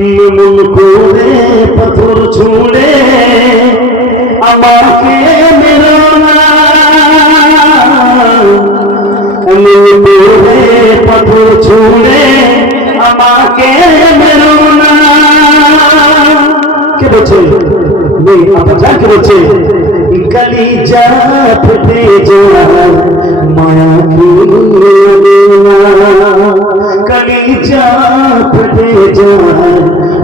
মন করে পাথর ছুঁড়ে আমাকে মেরো না মন করে পাথর ছুঁড়ে আমাকে মেরো না কে বলছে? নেই আপনার যা কে বলছে? গলি যা ফেটে যায়, মায়া কলি যা ফেটে যায়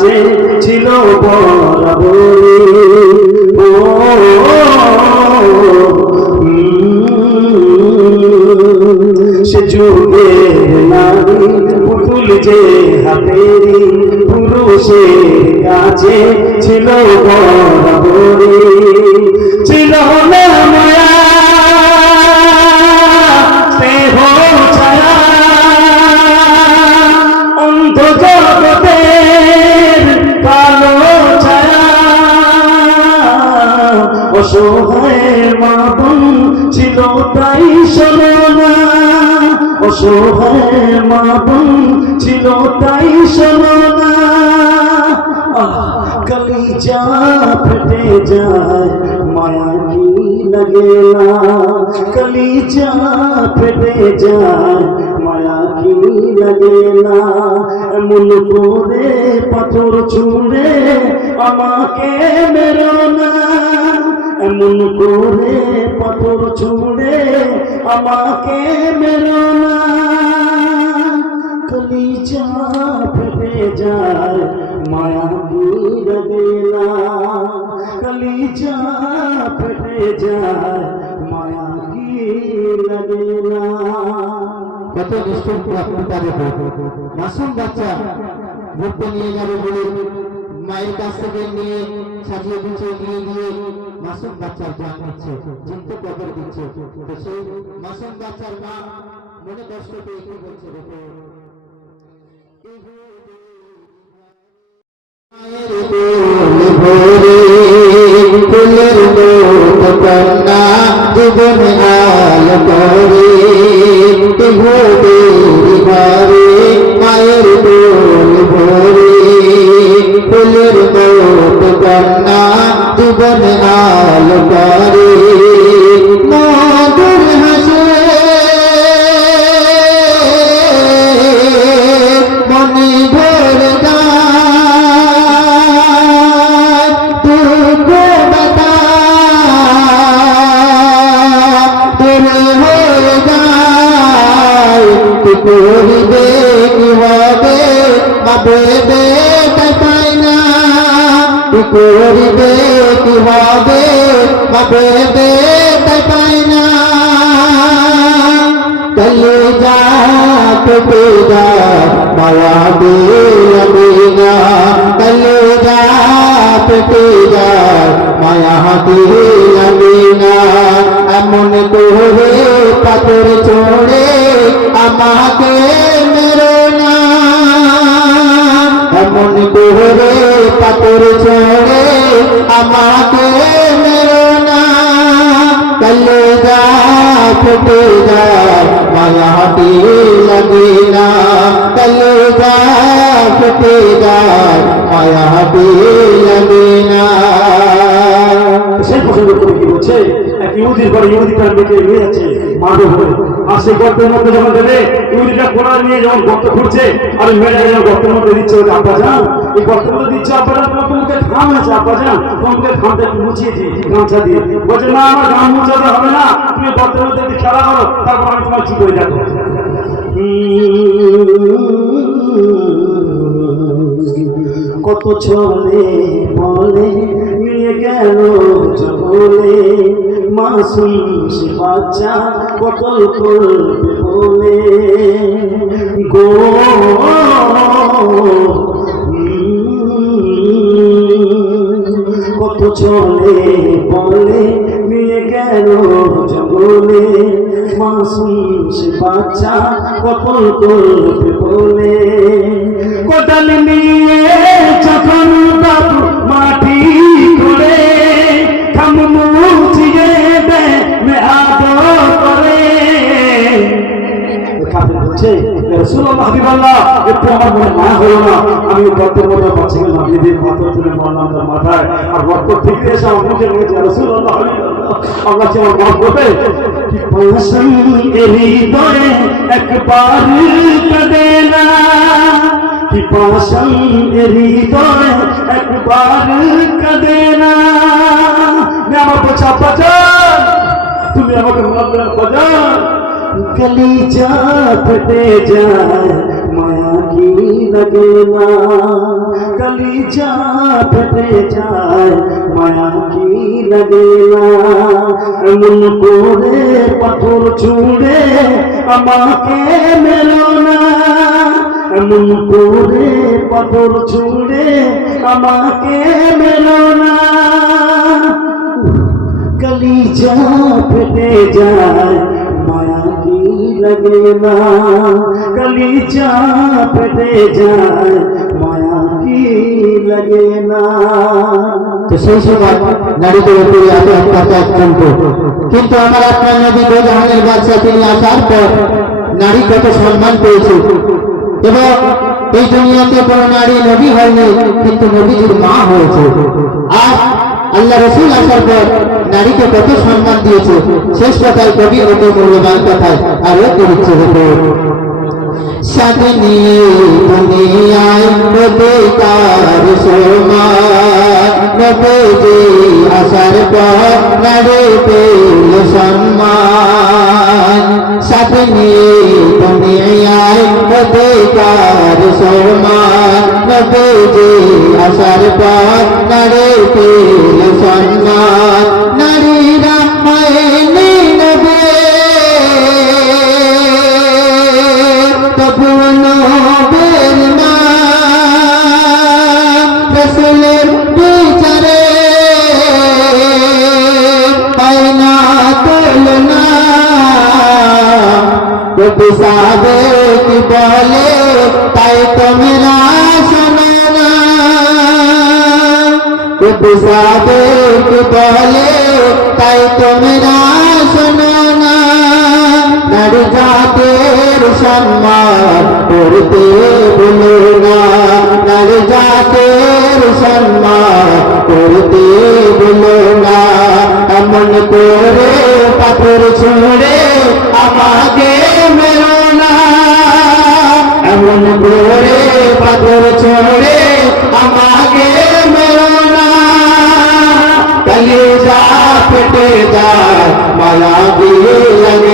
কাছে ছিল সে যুগে নারী পুতুল যে হাতেরি পুরুষের কাছে ছিল বরাবরি। মাবন ছিল তাই শোনো না। অসহায় মাবন ছিল তাই শোনো কলিজা ফেটে যায়, মায়া কি লাগে না? কলিজা ফেটে যায় লাগে না এমন করে পাথর ছুঁড়ে আমাকে মেরো না। এমন করে পাথর ছুঁড়ে আমাকে মেরো না। কলি যা ফেটে যায়, মায়া কি না কলিচা ফেটে যায় কত নিষ্ঠুর পিতারে মাসুম বাচ্চা ঘুরতে নিয়ে যাবে বলে মায়ের কাছ থেকে নিয়ে, সাজিয়ে গুছিয়ে নিয়ে গিয়ে মাসুম বাচ্চার জান নিচ্ছে চিনতে কবর দিচ্ছে। তো সেই মাসুম বাচ্চার মা মনে কষ্ট পেয়ে কি বলছে দেখো? মায়ের করিবে কি হবে ভাবে পাই না। করিবে ভাবে পাই না। চলে যা কেটে যা, মায়া দিয়ে না। চলে যা কেটে যা, মায়া দিয়ে না। এমন করে পাথর ছোড়ে আমাকে মেরো না। এমন করে পাথর ছোড়ে আমাকে মেরো চলে যা, ফেটে মায়া হাতে লাগে না চলে যা, ফেটে ফেটে যায় মায়া লাগে না সেই প্রসঙ্গ করে কি বলছে? এক ইহুদির পরে ইহুদি মেয়েকে নিয়ে যাচ্ছে মারবে বলে আর সেই গর্তের মধ্যে যখন দেবে ইহুদিটা কোড়া নিয়ে যখন গর্ত খুঁড়ছে, আর ওই মেয়েটাকে যখন গর্তের মধ্যে দিচ্ছে ওকে আব্বা যান এই গর্তের মধ্যে দিচ্ছে আব্বা যান তোমার আছে, আব্বা যান তোমাকে ঘামটা একটু মুছিয়ে দিই গামছা দিয়ে। বলছে, না, আমার ঘাম মুছাতে হবে না, তুমি গর্তের মধ্যে একটু খেলা করো, তারপর আমি তোমার কি করে দেখো কত চলে বলে, নিয়ে গেল চলে মাসুম সে বাচ্চা কতল করবে বলে গো কত চলে বলে নিয়ে গেল জঙ্গলে? মাসুম সে বাচ্চা কতল করবে বলে কোটাল নিয়ে বলছে রাসূলুল্লাহ হাবিবাল্লাহ একটু আমার মনে মায়া হলো না। আমি গর্তের মধ্যে বাঁচে গেলাম নিজের মাথা তুলে মারলাম তার মাথায়। আর গর্ত থেকে এসে আমার মুখে রাসূলুল্লাহ হাবিবাল্লাহ আল্লাহ কি আমার মাফ করবে একবার কদে না। কি পয়সন হৃদয়ে একবার কদে না। আমার বচ্চা বাজান তুমি আমাকে মাফ করে কলিজা ফটে যায় মায়া কি লাগে না কলিজা ফটে যায় মায়া কি লাগে না এমন করে পাথর ছুঁড়ে আমাকে মেলো না এমন করে পাথর ছুঁড়ে আমাকে মেলো না কলিজা ফেটে যায় লাগে না কালি চা পেটে যায় মায়া কি লাগে না তো সেই সময় নারীদের উপরে আমি আপনাকে আক্রান্ত কিন্তু আমার আপনার নদী গোজাহানের বাচ্চা তিনি আসার পর নারী কত সম্মান পেয়েছে এবং এই দুনিয়াতে কোনো নারী নবী হয়নি কিন্তু নবীজির মা হয়েছে আর আল্লাহ রসুল আসার পর নারীকে কত সম্মান দিয়েছে? শেষ কথায় কবি অত মূল্যবান কথায় আরও করিচ্ছে হতো। সাধনী দুনিয়ায় বেকার সমান নবজি আসার পর নারী নারী পেল সম্মান। কবি সাবেক বলে, তাই তোমরা শোনো না। কবি সাবেক বলে, তাই তোমরা শোনো না। নারী জাতের সম্মান করতে ভুলো না। নারী জাতের সম্মান করতে ভুলো না। এমন করে পাথর ছুঁড়ে আমাকে করে পাথর ছুঁড়ে আমাকে মেরো না কলেজা ফেটে যায় মায়া দিয়ে লগে।